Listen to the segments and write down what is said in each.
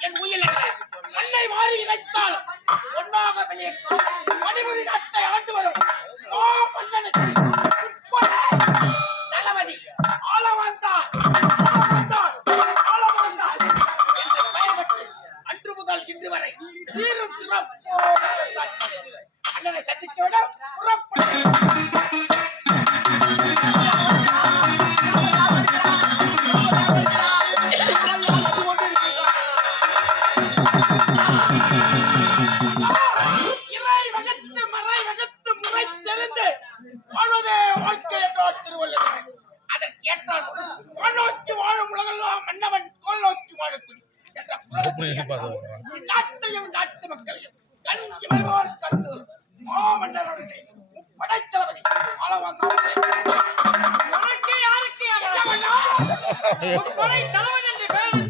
என் உயிர் மண்ணை மாறி இணைத்தால் ஒன்றாக வெளியே மணிபுரி நாட்டை ஆண்டு வரும் மன்னனுக்கு தளபதி ஆள வந்தார் அன்று முதல் இன்று வரை சீரும் சிறப்போடு அண்ணனை சந்திக்க விட புறப்பட இறை வகுத்து மறை வகுத்து முறை தெரிந்து வாழ்க்கை என்றால் திருவள்ளுவர் அதற்கேற்றால் வாழும் உலகெல்லாம் மன்னவன் கோல் நாட்டையும் நாட்டு மக்களையும் கண் இமைவால் கண்டு மாமன்னருடைய படைத்தளபதி வாழ்க்கை யாருக்கு தளபதி என்று பேர்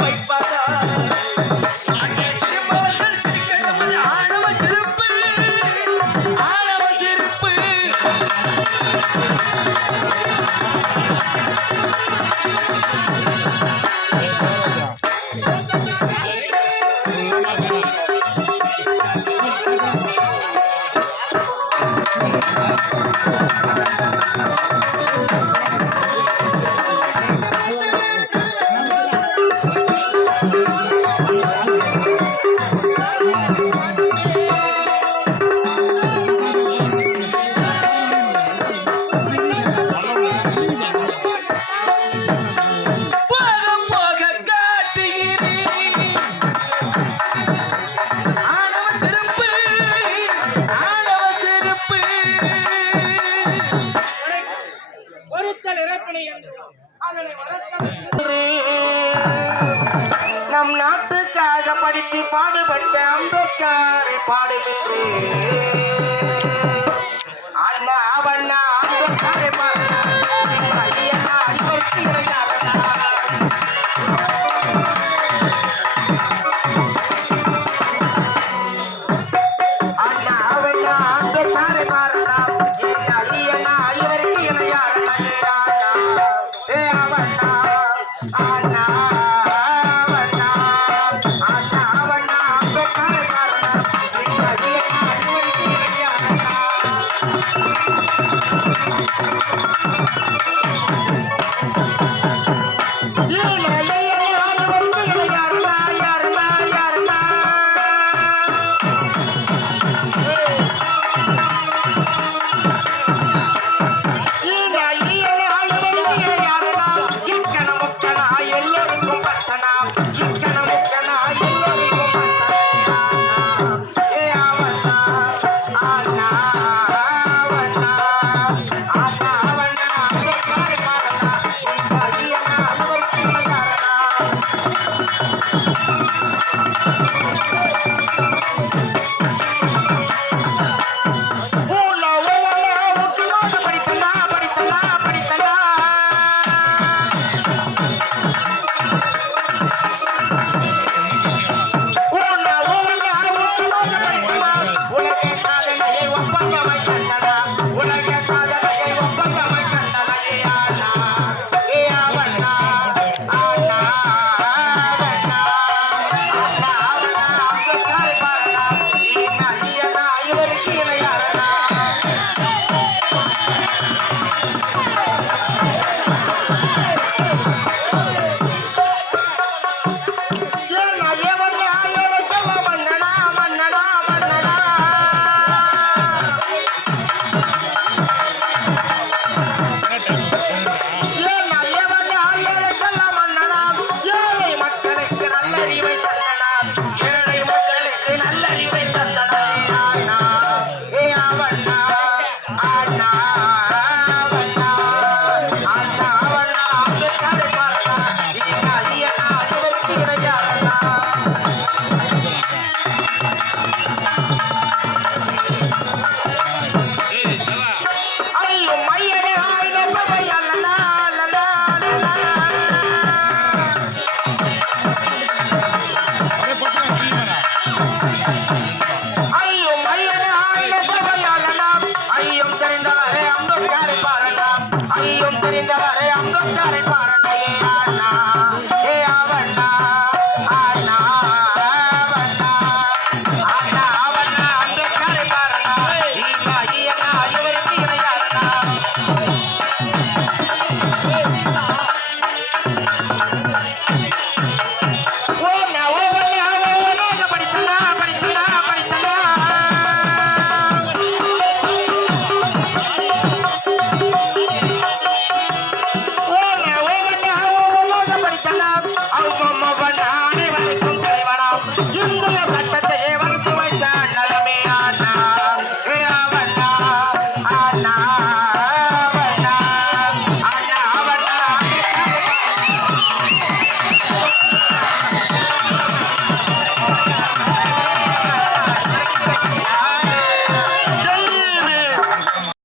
பைப்பா பாடுபட்ட அம்பேத்கர் பாடுபட்டு அண்ணா அண்ணா அம்பேத்கர் பாடுபட்ட